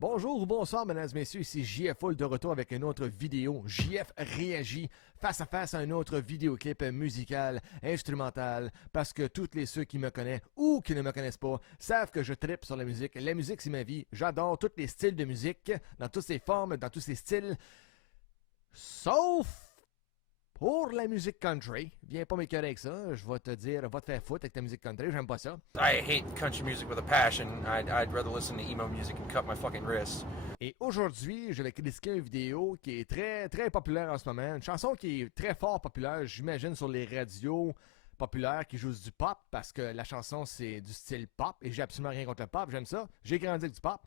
Bonjour ou bonsoir, mesdames et messieurs, ici JF Full de retour avec une autre vidéo. JF réagit face à face à un autre vidéoclip musical, instrumental, parce que toutes les ceux qui me connaissent ou qui ne me connaissent pas savent que je trippe sur la musique. La musique, c'est ma vie. J'adore tous les styles de musique, dans toutes ses formes, dans tous ses styles, sauf pour la musique country. Viens pas m'écœurer avec ça. Je vais te dire, va te faire foutre avec ta musique country, j'aime pas ça. I hate country music with a passion. I'd rather listen to emo music and cut my fucking wrists. Et aujourd'hui, je vais critiquer une vidéo qui est très très populaire en ce moment. Une chanson qui est très fort populaire, j'imagine, sur les radios populaires qui jouent du pop, parce que la chanson c'est du style pop, et j'ai absolument rien contre le pop, j'aime ça. J'ai grandi avec du pop.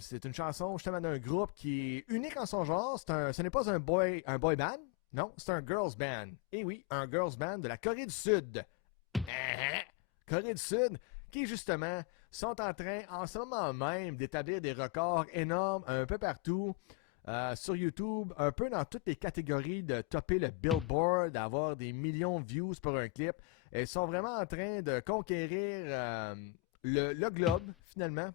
C'est une chanson justement d'un groupe qui est unique en son genre. Ce n'est pas un boy band. Non, c'est un girls band. Et oui, un girls band de la Corée du Sud. Corée du Sud, qui justement sont en train, en ce moment même, d'établir des records énormes un peu partout sur YouTube, un peu dans toutes les catégories, de topper le Billboard, d'avoir des millions de views pour un clip. Ils sont vraiment en train de conquérir le globe, finalement.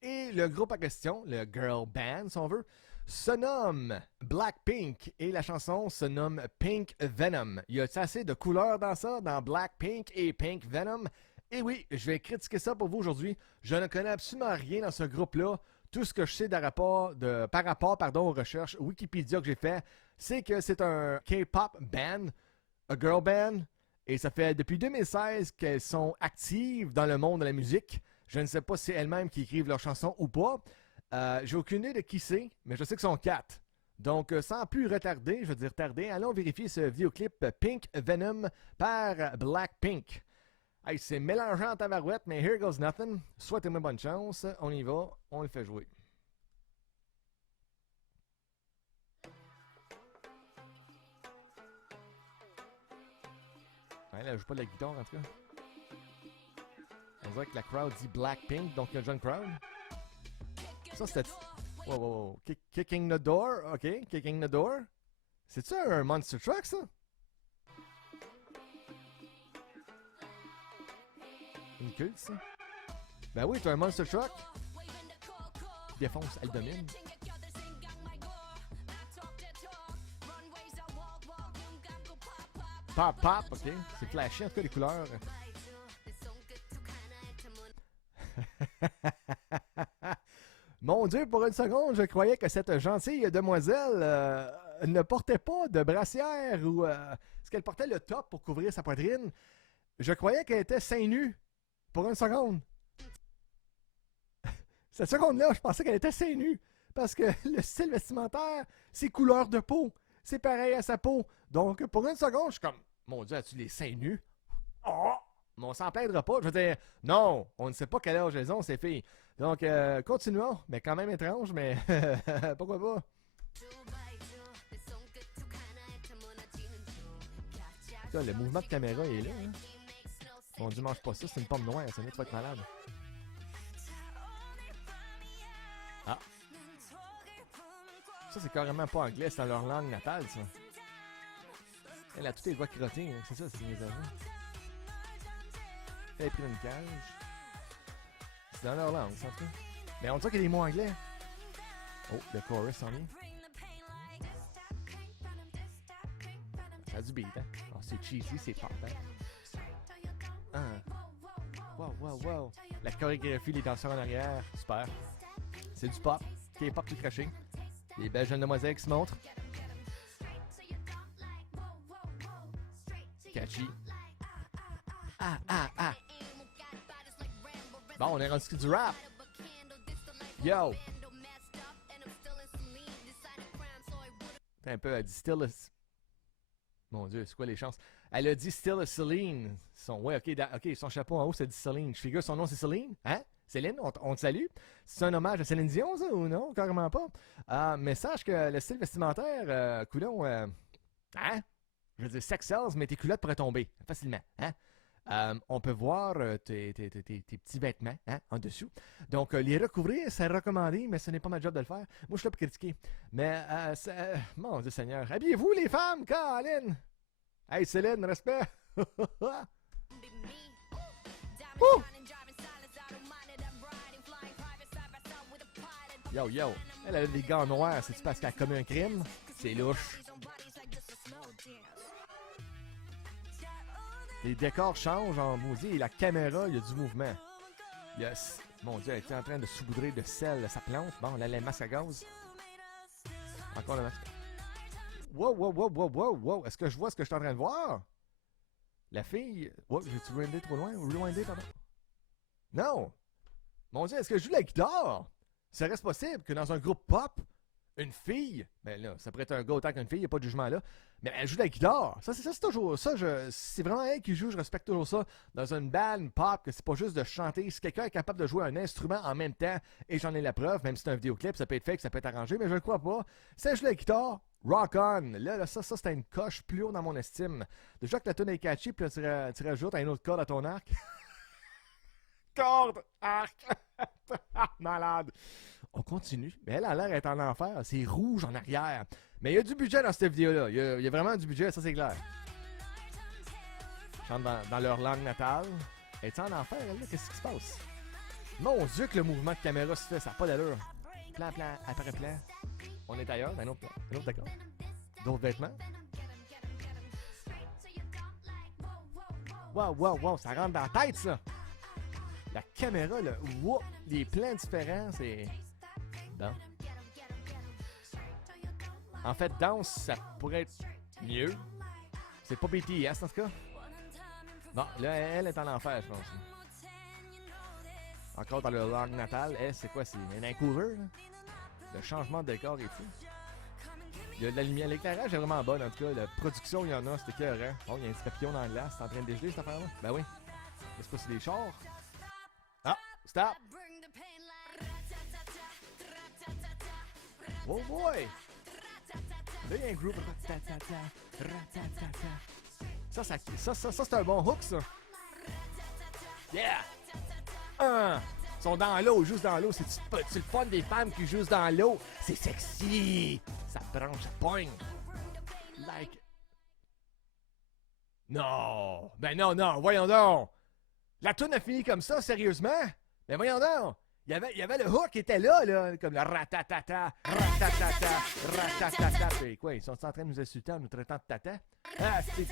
Et le groupe en question, le girl band, si on veut, se nomme Blackpink et la chanson se nomme Pink Venom. Y a assez de couleurs dans ça, dans Blackpink et Pink Venom? Et oui, je vais critiquer ça pour vous aujourd'hui. Je ne connais absolument rien dans ce groupe-là. Tout ce que je sais par rapport aux recherches Wikipédia que j'ai fait, c'est que c'est un K-pop band, un girl band, et ça fait depuis 2016 qu'elles sont actives dans le monde de la musique. Je ne sais pas si c'est elles-mêmes qui écrivent leurs chansons ou pas. J'ai aucune idée de qui c'est, mais je sais qu'ils sont 4. Donc, sans plus retarder, je veux dire tarder, allons vérifier ce vidéoclip Pink Venom par Blackpink. Hey, c'est mélangeant en tabarouette, mais here goes nothing. Souhaitez-moi bonne chance. On y va, on le fait jouer. Ouais, là, elle joue pas de la guitare en tout cas. On dirait que la crowd dit Blackpink, donc il y a un jeune crowd. Ça, c'était... Wow. Kicking the door, ok. Kicking the door. C'est-tu un Monster Truck, ça? Une culte, ça? Ben oui, t'as un Monster Truck. Qui défonce, elle domine. Pop, ok. C'est flashé, en tout cas, les couleurs. Mon Dieu, pour une seconde, je croyais que cette gentille demoiselle ne portait pas de brassière ou est-ce qu'elle portait le top pour couvrir sa poitrine. Je croyais qu'elle était seins nus. Pour une seconde. Cette seconde-là, je pensais qu'elle était seins nus. Parce que le style vestimentaire, c'est couleur de peau. C'est pareil à sa peau. Donc, pour une seconde, je suis comme, mon Dieu, as-tu les seins nus? Oh! Mais on s'en plaindra pas. Je veux dire, non, on ne sait pas quel âge elles ont, ces filles. Donc, continuons. Mais quand même étrange, mais pourquoi pas? Là, le mouvement de caméra est là. Hein? Mon Dieu, mange pas ça, c'est une pomme noire. Ça tu vas être malade. Ah. Ça, c'est carrément pas anglais, c'est dans leur langue natale, ça. Elle a toutes les voix crottées, hein. C'est ça, c'est mes agents. Elle est pris dans une cage. C'est dans leur langue, ça, en tout cas. Mais on dirait qu'il y a des mots anglais. Oh, le chorus en vient. Ça a du beat, hein. Oh, c'est cheesy, c'est pop, hein. Wow. La chorégraphie, les danseurs en arrière, super. C'est du pop, qui est pop tout craché. Les belles jeunes demoiselles qui se montrent. Catchy. Ah. Bon, on est rendu du rap. Yo. Un peu, elle dit still a... Mon Dieu, c'est quoi les chances? Elle a dit still a Celine. Ouais, ok, son chapeau en haut, ça dit Celine. Je figure son nom, c'est Celine? Hein? Céline, on te salue. C'est un hommage à Céline Dion, ça, ou non? Carrément pas. Mais sache que le style vestimentaire, coulon, hein? Je veux dire, sex sells, mais tes culottes pourraient tomber facilement, hein? On peut voir tes petits vêtements, hein, en dessous. Donc, les recouvrir, c'est recommandé, mais ce n'est pas ma job de le faire. Moi, je suis là pour critiquer. Mais, mon Dieu Seigneur, habillez-vous, les femmes, Colin! Hey, Céline, respect! Ouh! Yo, yo. Elle a des gants noirs. C'est-tu parce qu'elle a commis un crime? C'est louche. Les décors changent en maudit et la caméra, il y a du mouvement. Il y a... Mon Dieu, elle était en train de saupoudrer de sel sa plante. Bon, là, les masques à gaz. Encore le masque. Wow, wow, wow, wow, wow, wow. Est-ce que je vois ce que je suis en train de voir? La fille... Oh, j'ai-tu rewindé trop loin? Rewindé, pardon? Non! Mon Dieu, est-ce que je joue la guitare? Ça reste possible que dans un groupe pop, une fille, ben là, ça pourrait être un gars autant qu'une fille, il n'y a pas de jugement là, mais elle joue de la guitare. Ça, c'est toujours ça. C'est vraiment elle qui joue, je respecte toujours ça. Dans une band pop, que c'est pas juste de chanter. Si quelqu'un est capable de jouer un instrument en même temps, et j'en ai la preuve, même si c'est un vidéoclip, ça peut être fake, ça peut être arrangé, mais je ne crois pas. Si elle joue de la guitare, rock on. Là ça c'était une coche plus haut dans mon estime. Déjà que la tune est catchy, puis là, tu rajoutes un autre corde à ton arc. Corde! Arc! Malade! On continue. Mais elle a l'air d'être en enfer. C'est rouge en arrière. Mais il y a du budget dans cette vidéo-là. Il y a vraiment du budget, ça c'est clair. Ils chantent dans leur langue natale. Es-tu en enfer, elle, là? Qu'est-ce qui se passe? Mon Dieu que le mouvement de caméra se fait, ça n'a pas d'allure. Plan, plan, après plan. On est ailleurs, un autre d'accord. D'autres vêtements. Wow, wow, wow, ça rentre dans la tête, ça! La caméra, là, wow, les plans différents, c'est... Bon. En fait, danse, ça pourrait être mieux. C'est pas BTS, en tout cas. Bon, là, elle est en enfer, je pense. Encore dans leur langue natale. Elle, c'est quoi? C'est un Vancouver, là? Le changement de décor est fou. Il y a de la lumière. L'éclairage est vraiment bon, en tout cas. La production, il y en a, c'était éclairant. Oh, il y a un petit papillon dans le glace. C'est en train de dégeler, cette affaire-là? Ben oui. Est-ce que c'est des chars? Ah! Stop! Oh boy! Là, il y a un groupe. Ça c'est un bon hook, ça. Yeah! Ils sont dans l'eau, juste dans l'eau. C'est le fun des femmes qui jouent dans l'eau. C'est sexy! Ça branche, ça pogne. Like. Non! Ben non, voyons donc! La toune a fini comme ça, sérieusement? Ben voyons donc! Il y avait le hook qui était là, comme le ratatata, ratatata, ratatata. Et quoi, ils sont en train de nous insulter en nous traitant de tata? Ah, c'est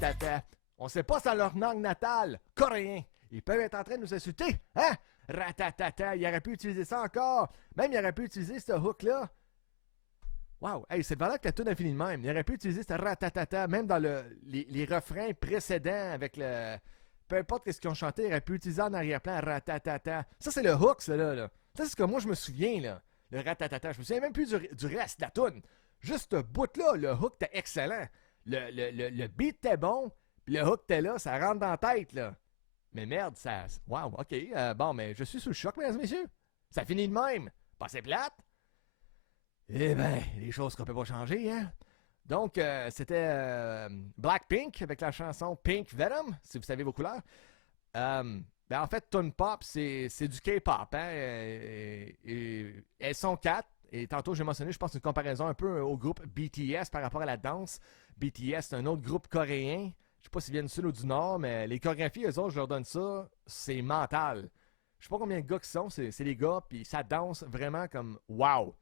tata. On sait pas c'est leur langue natale, coréen. Ils peuvent être en train de nous insulter, hein? Ratatata, il aurait pu utiliser ça encore. Même il aurait pu utiliser ce hook-là. Wow, hey, c'est valable que la tune a fini de même. Il aurait pu utiliser ce ratatata, même dans les refrains précédents avec le... Peu importe ce qu'ils ont chanté, il aurait pu utiliser en arrière-plan ratatata. Ça, c'est le hook, ça, là. Ça, c'est ce que moi, je me souviens, là. Le ratatata. Je me souviens même plus du reste de la toune. Juste ce bout-là, le hook était excellent. Le beat était bon, puis le hook était là, ça rentre dans la tête, là. Mais merde, ça... Wow, OK. Bon, mais je suis sous le choc, mesdames et messieurs. Ça finit de même. Pas c'est plate. Eh ben, les choses qu'on peut pas changer, hein. Donc, c'était Blackpink avec la chanson Pink Venom, si vous savez vos couleurs. Ben en fait, Toon Pop, c'est du K-pop. Hein? Et elles sont 4. Et tantôt, j'ai mentionné, je pense, une comparaison un peu au groupe BTS par rapport à la danse. BTS, c'est un autre groupe coréen. Je sais pas s'ils viennent du sud ou du nord, mais les chorégraphies, eux autres, je leur donne ça, c'est mental. Je sais pas combien de gars qui sont, c'est les gars, puis ça danse vraiment comme wow.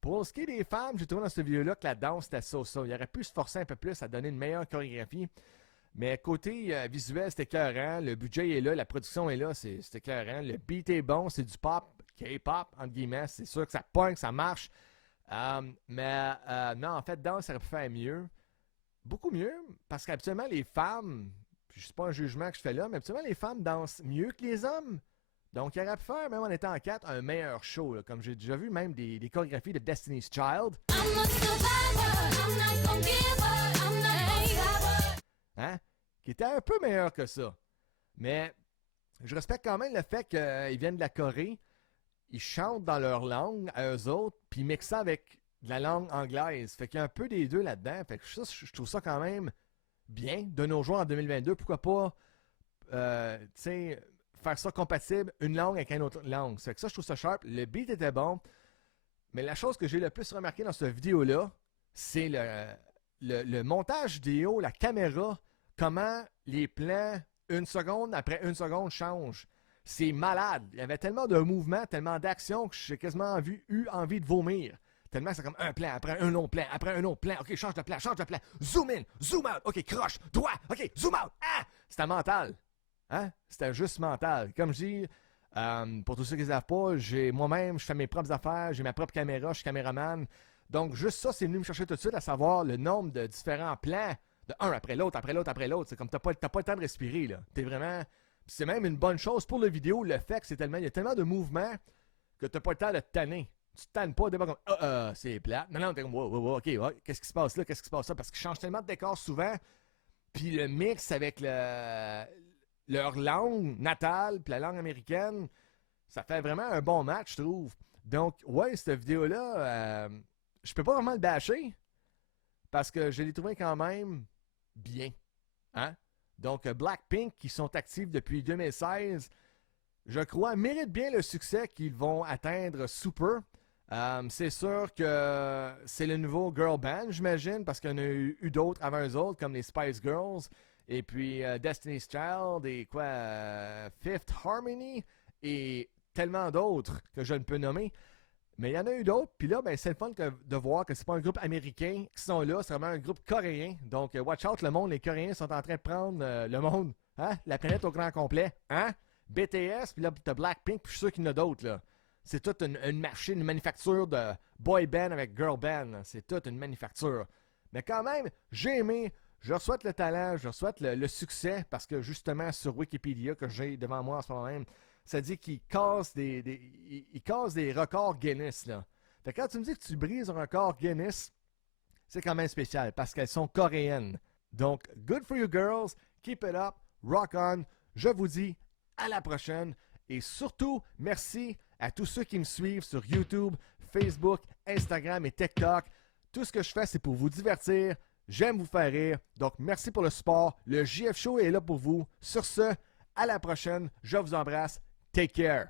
Pour ce qui est des femmes, j'ai trouvé dans cette vidéo-là que la danse était ça. Il aurait pu se forcer un peu plus à donner une meilleure chorégraphie. Mais côté visuel, c'était écœurant. Le budget est là, la production est là, c'est écœurant. Le beat est bon, c'est du pop, K-pop, entre guillemets. C'est sûr que ça pogne, ça marche. Mais non, en fait, danse, ça aurait pu faire mieux. Beaucoup mieux, parce qu'habituellement, les femmes, je sais pas un jugement que je fais là, mais habituellement, les femmes dansent mieux que les hommes. Donc, il aurait pu faire, même en étant en 4, un meilleur show. Là, comme j'ai déjà vu, même des chorégraphies de Destiny's Child. Hein? Qui était un peu meilleur que ça. Mais je respecte quand même le fait qu'ils viennent de la Corée. Ils chantent dans leur langue à eux autres, puis ils mixent ça avec de la langue anglaise. Fait qu'il y a un peu des deux là-dedans. Fait que ça, je trouve ça quand même bien. De nos jours en 2022, pourquoi pas, tu sais... faire ça compatible, une langue avec une autre langue. C'est que ça, je trouve ça sharp. Le beat était bon. Mais la chose que j'ai le plus remarqué dans cette vidéo-là, c'est le montage vidéo, la caméra, comment les plans, une seconde après une seconde, changent. C'est malade. Il y avait tellement de mouvements, tellement d'actions que j'ai quasiment eu envie de vomir. Tellement que c'est comme un plan, après un long plan, après un autre plan. OK, change de plan, zoom in, zoom out. OK, croche, droit, OK, zoom out. Ah! C'était mental. Hein? C'était juste mental. Comme je dis, pour tous ceux qui ne savent pas, moi-même, je fais mes propres affaires, j'ai ma propre caméra, je suis caméraman. Donc, juste ça, c'est venu me chercher tout de suite à savoir le nombre de différents plans, de un après l'autre, après l'autre, après l'autre. C'est comme t'as pas le temps de respirer, là. T'es vraiment. C'est même une bonne chose pour le vidéo, le fait que il y a tellement de mouvements que t'as pas le temps de te tanner. Tu te tannes pas, d'abord comme c'est plate. Non, t'es comme wow, ok, ouais, qu'est-ce qui se passe là, qu'est-ce qui se passe là? Parce qu'ils changent tellement de décor souvent. Puis le mix avec leur langue natale, puis la langue américaine, ça fait vraiment un bon match, je trouve. Donc, ouais, cette vidéo-là, je peux pas vraiment le bâcher parce que je l'ai trouvé quand même bien. Hein? Donc, Blackpink, qui sont actifs depuis 2016, je crois, méritent bien le succès qu'ils vont atteindre super. C'est sûr que c'est le nouveau girl band, j'imagine, parce qu'il y en a eu d'autres avant eux autres, comme les Spice Girls, et puis Destiny's Child, et Fifth Harmony, et tellement d'autres que je ne peux nommer. Mais il y en a eu d'autres, puis là, ben, c'est le fun de voir que c'est pas un groupe américain qui sont là, c'est vraiment un groupe coréen. Donc, watch out, le monde, les Coréens sont en train de prendre le monde, hein? La planète au grand complet, hein? BTS, puis là, t'as Blackpink, puis je suis sûr qu'il y en a d'autres, là. C'est toute une machine, une manufacture de boy band avec girl band. C'est toute une manufacture. Mais quand même, j'ai aimé. Je leur souhaite le talent, je leur souhaite le succès, parce que justement, sur Wikipédia, que j'ai devant moi en ce moment même, ça dit qu'ils cassent ils cassent des records Guinness, là. Fait que quand tu me dis que tu brises un record Guinness, c'est quand même spécial, parce qu'elles sont coréennes. Donc, good for you girls, keep it up, rock on. Je vous dis à la prochaine. Et surtout, merci à tous ceux qui me suivent sur YouTube, Facebook, Instagram et TikTok. Tout ce que je fais, c'est pour vous divertir. J'aime vous faire rire. Donc, merci pour le support. Le JF Show est là pour vous. Sur ce, à la prochaine. Je vous embrasse. Take care.